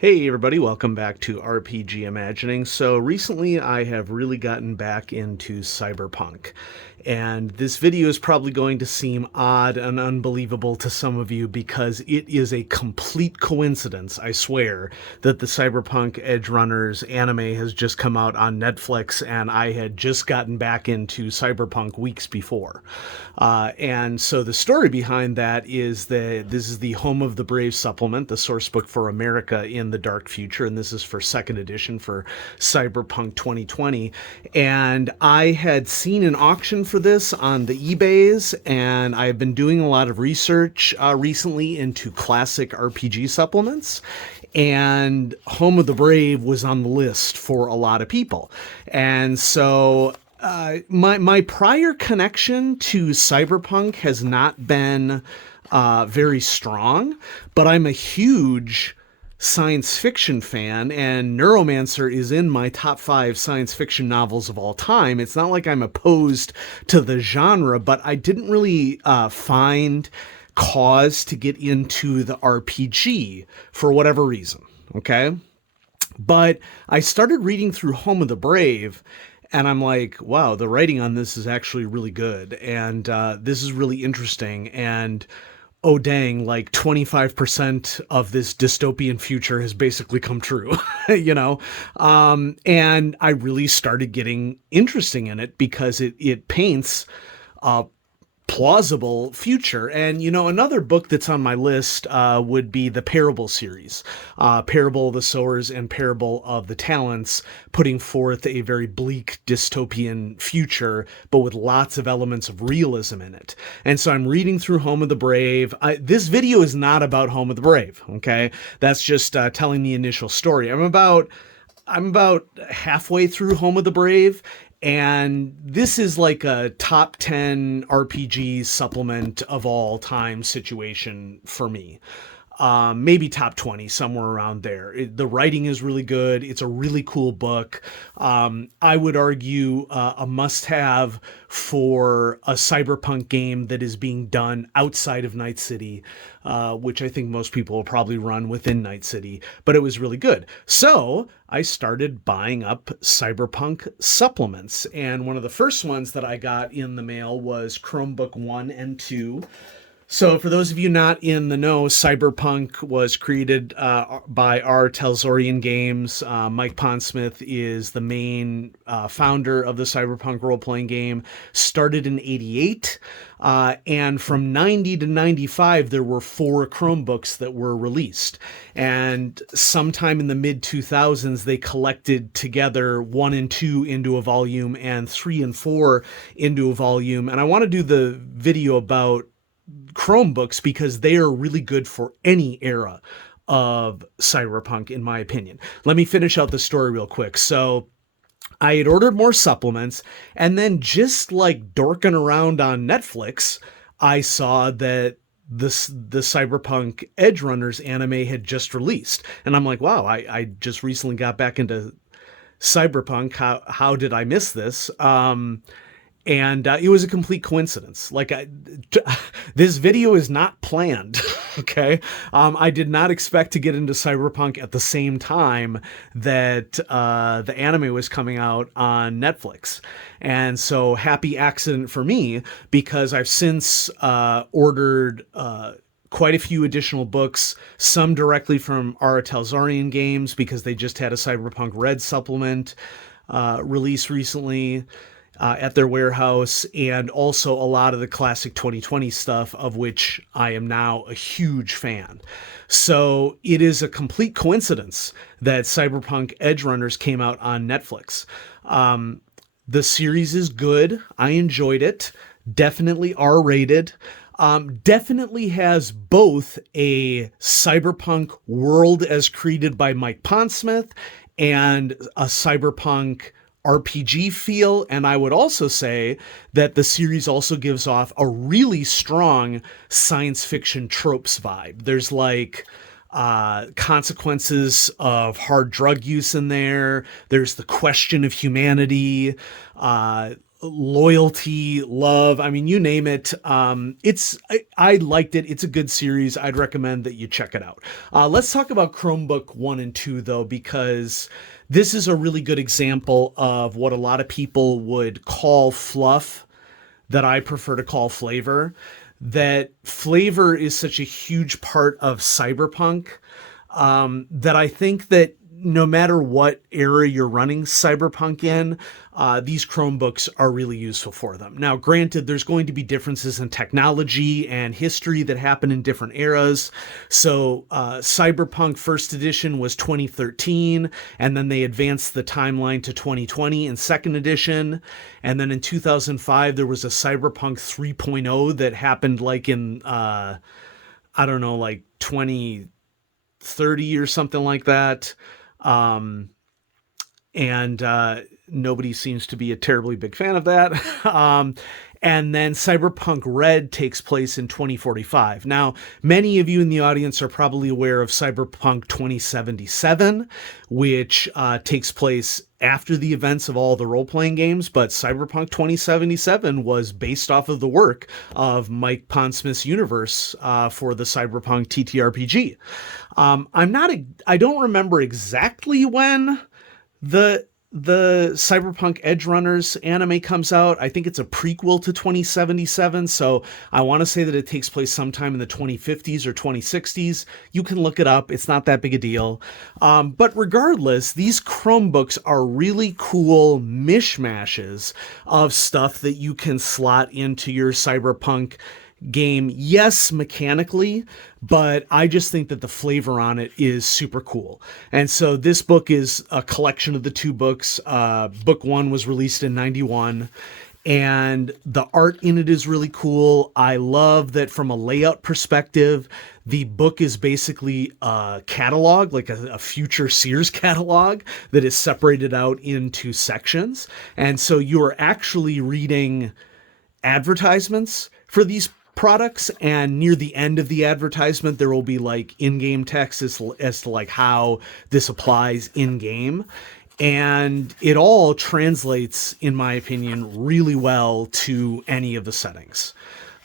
Hey everybody, welcome back to RPG Imagining. So recently I have really gotten back into Cyberpunk. And this video is probably going to seem odd and unbelievable to some of you because it is a complete coincidence, I swear, that the Cyberpunk Edge Runners anime has just come out on Netflix and I had just gotten back into Cyberpunk weeks before. And so the story behind that is that this is the Home of the Brave supplement, the source book for America in the Dark Future, and this is for second edition for Cyberpunk 2020. And I had seen an auction for this on the eBays, and I've been doing a lot of research recently into classic RPG supplements. And Home of the Brave was on the list for a lot of people. And so my prior connection to Cyberpunk has not been very strong, but I'm a huge science fiction fan, and Neuromancer is in my top 5 science fiction novels of all time. It's not like I'm opposed to the genre, but I didn't really find cause to get into the RPG for whatever reason. Okay. But I started reading through Home of the Brave, and I'm like, wow, the writing on this is actually really good. And this is really interesting. And oh, dang, like 25% of this dystopian future has basically come true, you know? And I really started getting interesting in it because it paints a plausible future. And, another book that's on my list would be the Parable series, Parable of the Sowers and Parable of the Talents, putting forth a very bleak dystopian future, but with lots of elements of realism in it. And so I'm reading through Home of the Brave. This video is not about Home of the Brave, okay? That's just telling the initial story. I'm about halfway through Home of the Brave, and this is like a top 10 RPG supplement of all time situation for me. Maybe top 20, somewhere around there. The writing is really good. It's a really cool book. I would argue a must-have for a cyberpunk game that is being done outside of Night City, which I think most people will probably run within Night City, but it was really good. So I started buying up cyberpunk supplements, and one of the first ones that I got in the mail was Chromebook 1 and 2. So for those of you not in the know, Cyberpunk was created by R. Talzorian Games. Mike Pondsmith is the main founder of the Cyberpunk role-playing game. Started in '88, and from '90 to '95, there were 4 Chromebooks that were released. And sometime in the mid-2000s, they collected together 1 and 2 into a volume and 3 and 4 into a volume. And I want to do the video about Chromebooks because they are really good for any era of cyberpunk, in my opinion. Let me finish out the story real quick. So I had ordered more supplements, and then just like dorking around on Netflix, I saw that the Cyberpunk Edge Runners anime had just released. And I'm like, wow, I just recently got back into Cyberpunk. How did I miss this? And it was a complete coincidence. This video is not planned. Okay. I did not expect to get into Cyberpunk at the same time that the anime was coming out on Netflix. And so happy accident for me, because I've since ordered quite a few additional books, some directly from Ara Talzorian Games because they just had a Cyberpunk Red supplement release recently. At their warehouse, and also a lot of the classic 2020 stuff, of which I am now a huge fan. So it is a complete coincidence that Cyberpunk Edge Runners came out on Netflix. The series is good. I enjoyed it. Definitely R-rated. Definitely has both a cyberpunk world as created by Mike Pondsmith and a cyberpunk RPG feel. And I would also say that the series also gives off a really strong science fiction tropes vibe. There's like consequences of hard drug use in there. There's the question of humanity. loyalty, love. I mean, you name it. I liked it. It's a good series. I'd recommend that you check it out. Let's talk about Chromebook 1 and 2, though, because this is a really good example of what a lot of people would call fluff that I prefer to call flavor. That flavor is such a huge part of Cyberpunk, that I think that no matter what era you're running Cyberpunk in, these Chromebooks are really useful for them. Now, granted, there's going to be differences in technology and history that happen in different eras. So Cyberpunk First Edition was 2013, and then they advanced the timeline to 2020 in Second Edition. And then in 2005, there was a Cyberpunk 3.0 that happened like in, I don't know, like 2030 or something like that. Nobody seems to be a terribly big fan of that. And then Cyberpunk Red takes place in 2045. Now, many of you in the audience are probably aware of Cyberpunk 2077, which takes place after the events of all the role-playing games, but Cyberpunk 2077 was based off of the work of Mike Pondsmith's universe for the Cyberpunk TTRPG. I don't remember exactly when the Cyberpunk Edgerunners anime comes out. I think it's a prequel to 2077, so I want to say that it takes place sometime in the 2050s or 2060s. You can look it up. It's not that big a deal. But regardless, these Chromebooks are really cool mishmashes of stuff that you can slot into your Cyberpunk game. Yes, mechanically, but I just think that the flavor on it is super cool. And so this book is a collection of the two books. Book 1 was released in 91, and the art in it is really cool. I love that from a layout perspective, the book is basically a catalog, like a future Sears catalog that is separated out into sections. And so you're actually reading advertisements for these products, and near the end of the advertisement there will be like in-game text as to like how this applies in-game, and it all translates, in my opinion, really well to any of the settings.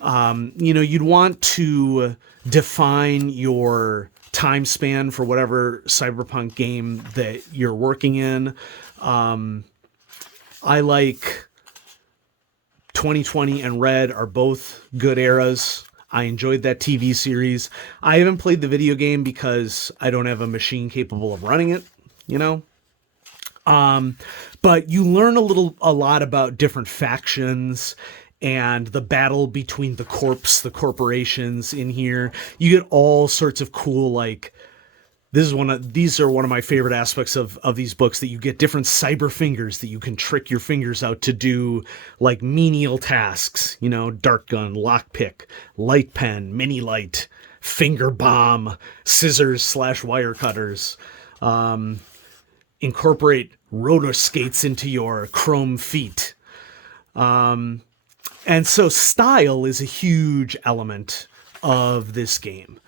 You'd want to define your time span for whatever Cyberpunk game that you're working in. I like 2020 and Red are both good eras. I enjoyed that TV series. I haven't played the video game because I don't have a machine capable of running it, but you learn a lot about different factions and the battle between the corporations in here. You get all sorts of cool, like, these are one of my favorite aspects of these books, that you get different cyber fingers that you can trick your fingers out to do like menial tasks, dart gun, lockpick, light pen, mini light, finger bomb, scissors / wire cutters, incorporate roller skates into your chrome feet. And so style is a huge element of this game.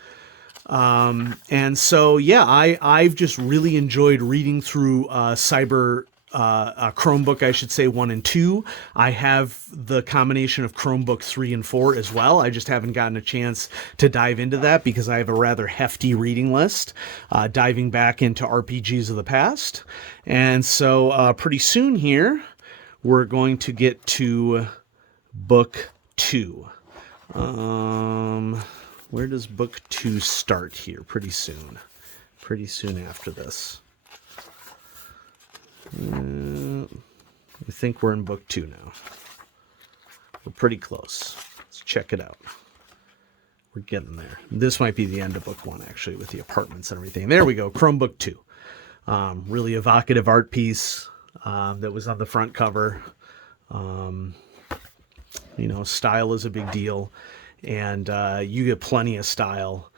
And so, yeah, I've just really enjoyed reading through Chromebook, I should say, 1 and 2. I have the combination of Chromebook 3 and 4 as well. I just haven't gotten a chance to dive into that because I have a rather hefty reading list, diving back into RPGs of the past. And so pretty soon here, we're going to get to book 2. Where does book 2 start here? Pretty soon after this. I think we're in book 2 now. We're pretty close. Let's check it out. We're getting there. This might be the end of book 1, actually, with the apartments and everything. There we go. Chromebook 2. Really evocative art piece that was on the front cover. Style is a big deal. And you get plenty of style.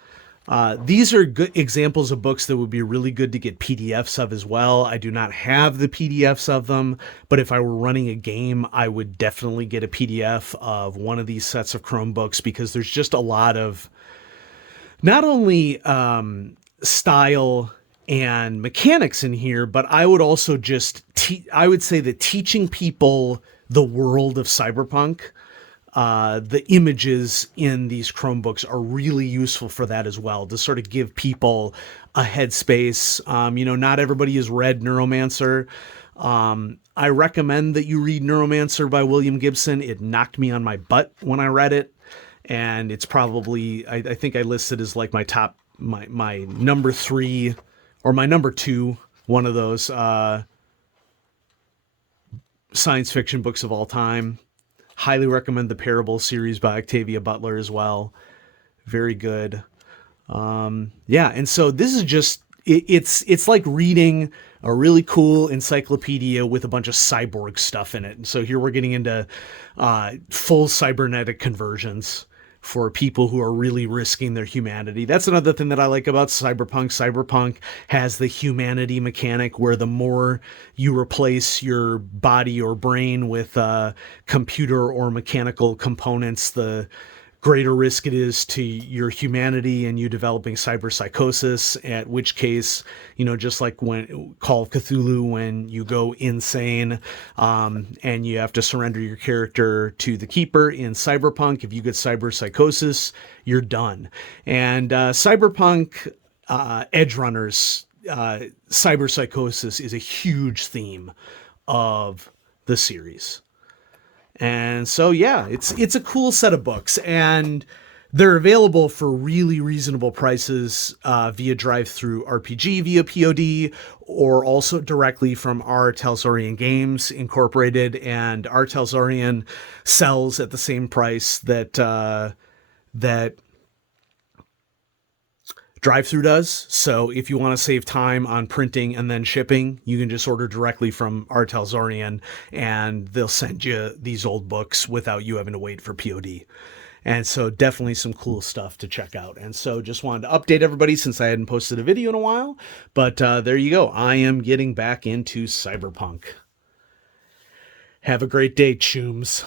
These are good examples of books that would be really good to get PDFs of as well. I do not have the PDFs of them, but if I were running a game, I would definitely get a PDF of one of these sets of Chromebooks, because there's just a lot of not only style and mechanics in here, but I would also just I would say that teaching people the world of Cyberpunk, the images in these Chromebooks are really useful for that as well, to sort of give people a headspace. Not everybody has read Neuromancer. I recommend that you read Neuromancer by William Gibson. It knocked me on my butt when I read it. And it's probably, I think I listed as like my number 3 or my number 2, one of those science fiction books of all time. Highly recommend the Parable series by Octavia Butler as well. Very good. And so this is just, it's like reading a really cool encyclopedia with a bunch of cyborg stuff in it. And so here we're getting into full cybernetic conversions for people who are really risking their humanity. That's another thing that I like about Cyberpunk. Cyberpunk has the humanity mechanic where the more you replace your body or brain with computer or mechanical components, the greater risk it is to your humanity and you developing cyberpsychosis, at which case, just like when Call of Cthulhu, when you go insane and you have to surrender your character to the Keeper, in Cyberpunk, if you get cyberpsychosis, you're done. And Cyberpunk Edgerunners, cyberpsychosis is a huge theme of the series. And so, yeah, it's a cool set of books, and they're available for really reasonable prices via DriveThruRPG, via POD, or also directly from our Talzorian Games Incorporated. And our Talzorian sells at the same price that DriveThru does. So if you want to save time on printing and then shipping, you can just order directly from our Talzorian, and they'll send you these old books without you having to wait for POD. And so definitely some cool stuff to check out. And so just wanted to update everybody since I hadn't posted a video in a while. But there you go. I am getting back into Cyberpunk. Have a great day, chooms.